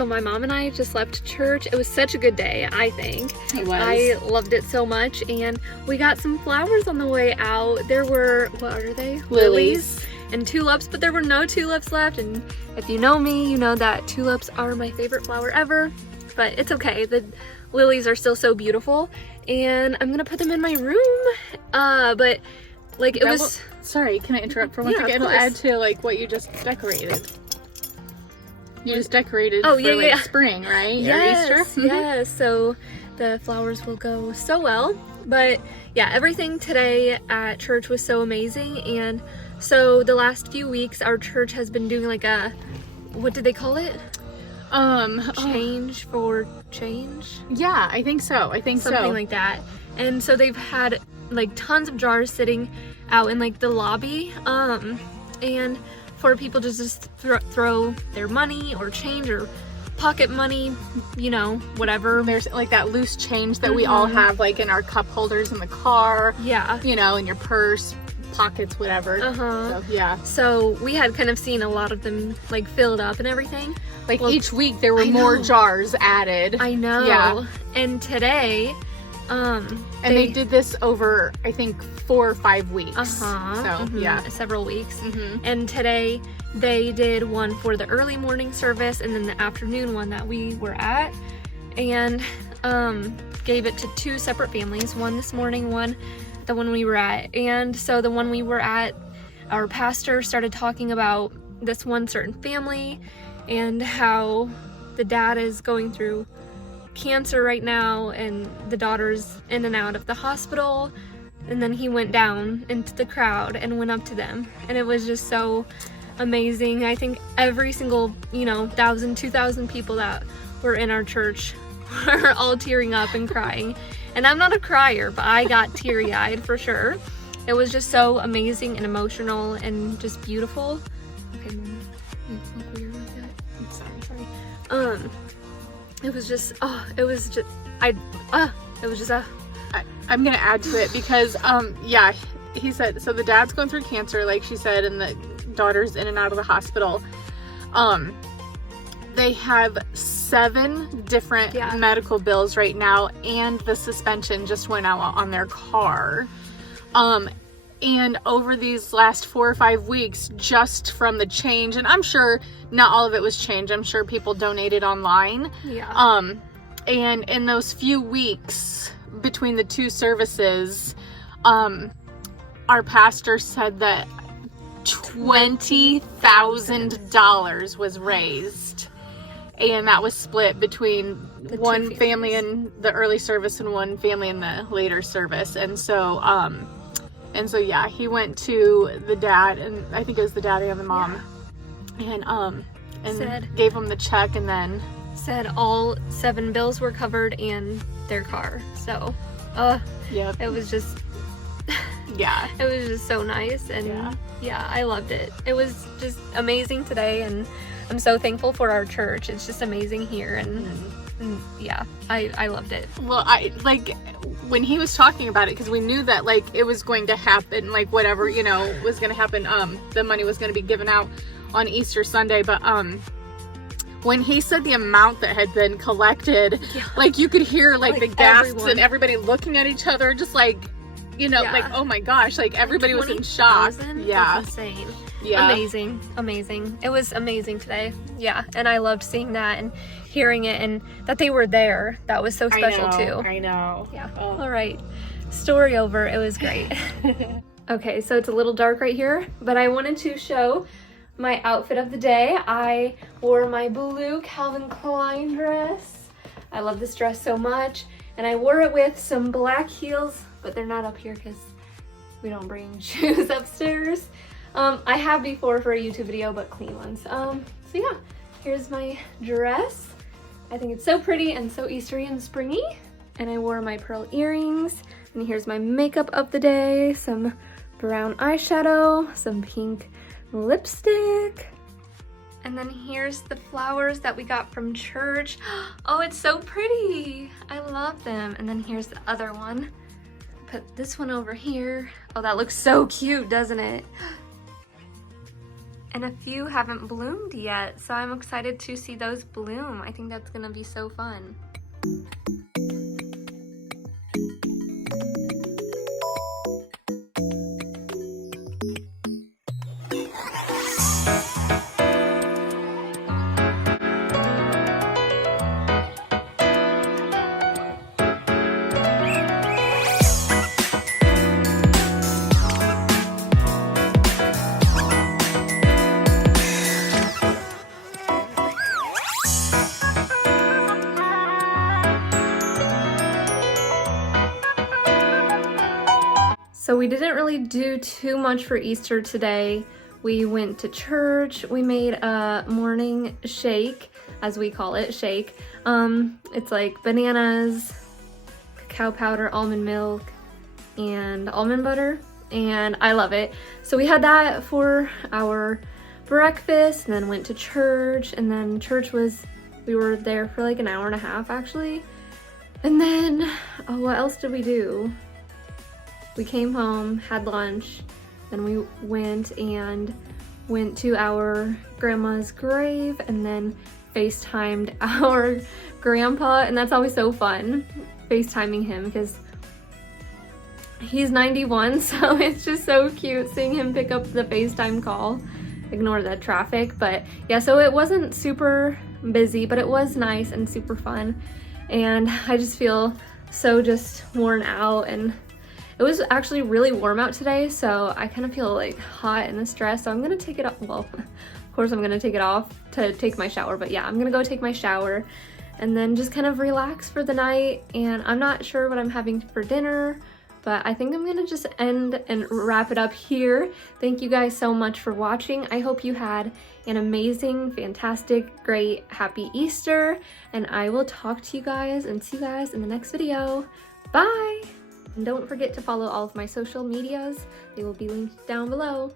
So my mom and I just left church. It was such a good day, I think. It was. I loved it so much, and we got some flowers on the way out. There were, what are they? Lilies. And tulips, but there were no tulips left, and if you know me, you know that tulips are my favorite flower ever, but it's okay. The lilies are still so beautiful, and I'm gonna put them in my room, but like it was... Sorry, can I interrupt for one second? It'll add to like what you just decorated. You just decorated for spring, right? Yes, or Easter? Yes. So the flowers will go so well. But yeah, everything today at church was so amazing. And so the last few weeks, our church has been doing like a, what did they call it? Change for change? Yeah, I think so. Something like that. And so they've had like tons of jars sitting out in like the lobby. And for people to just throw their money or change or pocket money, you know, whatever. There's like that loose change that we all have like in our cup holders in the car. Yeah. You know, in your purse, pockets, whatever. So, yeah. So we had kind of seen a lot of them like filled up and everything. Like each week there were more jars added. I know. Yeah. And today, and they did this over, I think, 4 or 5 weeks. So, yeah. Several weeks. And today they did one for the early morning service and then the afternoon one that we were at. And gave it to 2 separate families. One this morning, one the one we were at. And so the one we were at, our pastor started talking about this one certain family and how the dad is going through cancer right now and the daughter's in and out of the hospital. And then he went down into the crowd and went up to them, and it was just so amazing. I think every single 1,000, 2,000 people that were in our church were all tearing up and crying. And I'm not a crier, but I got teary-eyed for sure. It was just so amazing and emotional and just beautiful. Okay, Mama, you look weird like that. I'm sorry. It was just, I'm gonna add to it because, yeah, he said, so the dad's going through cancer, like she said, and the daughter's in and out of the hospital. They have 7 different medical bills right now, and the suspension just went out on their car. And over these last 4 or 5 weeks, just from the change, and I'm sure not all of it was change, I'm sure people donated online. Yeah. And in those few weeks between the 2 services, our pastor said that $20,000 was raised, and that was split between one family in the early service and one family in the later service. And so yeah, he went to the dad, and I think it was the daddy and the mom, and said, gave him the check, and then said all 7 bills were covered and their car. So yep. It was just it was just so nice, and yeah, I loved it. It was just amazing today, and I'm so thankful for our church. It's just amazing here, and yeah, I loved it. Well, I like when he was talking about it, because we knew that like it was going to happen, like whatever was going to happen, the money was going to be given out on Easter Sunday, but when he said the amount that had been collected, like you could hear like the gasps and everybody looking at each other, just like like, oh my gosh, like everybody was in shock. Yeah, insane. Yeah, amazing. It was amazing today. Yeah, and I loved seeing that and hearing it, and that they were there. That was so special too. I know. Yeah. All right, story over. It was great. Okay, so it's a little dark right here, but I wanted to show my outfit of the day. I wore my blue Calvin Klein dress. I love this dress so much, and I wore it with some black heels, but they're not up here because we don't bring shoes upstairs. I have before for a YouTube video, but clean ones. So yeah, here's my dress. I think it's so pretty and so Eastery and springy. And I wore my pearl earrings, and here's my makeup of the day, some brown eyeshadow, some pink lipstick. And then here's the flowers that we got from church. Oh, it's so pretty. I love them. And then here's the other one. Put this one over here. Oh, that looks so cute, doesn't it? And a few haven't bloomed yet, so I'm excited to see those bloom. I think that's gonna be so fun. So we didn't really do too much for Easter today. We went to church. We made a morning shake, as we call it, shake. It's like bananas, cacao powder, almond milk, and almond butter, and I love it. So we had that for our breakfast, and then went to church, and then we were there for like an hour and a half actually. And then, what else did we do? We came home, had lunch, then we went to our grandma's grave, and then FaceTimed our grandpa, and that's always so fun, FaceTiming him, because he's 91, so it's just so cute seeing him pick up the FaceTime call. Ignore the traffic, but yeah, so it wasn't super busy, but it was nice and super fun, and I just feel so just worn out, and it was actually really warm out today, so I kind of feel like hot in this dress, so I'm gonna take it off. Well, of course I'm gonna take it off to take my shower, but yeah, I'm gonna go take my shower and then just kind of relax for the night. And I'm not sure what I'm having for dinner, but I think I'm gonna just end and wrap it up here. Thank you guys so much for watching. I hope you had an amazing, fantastic, great, happy Easter, and I will talk to you guys and see you guys in the next video. Bye! And don't forget to follow all of my social medias. They will be linked down below.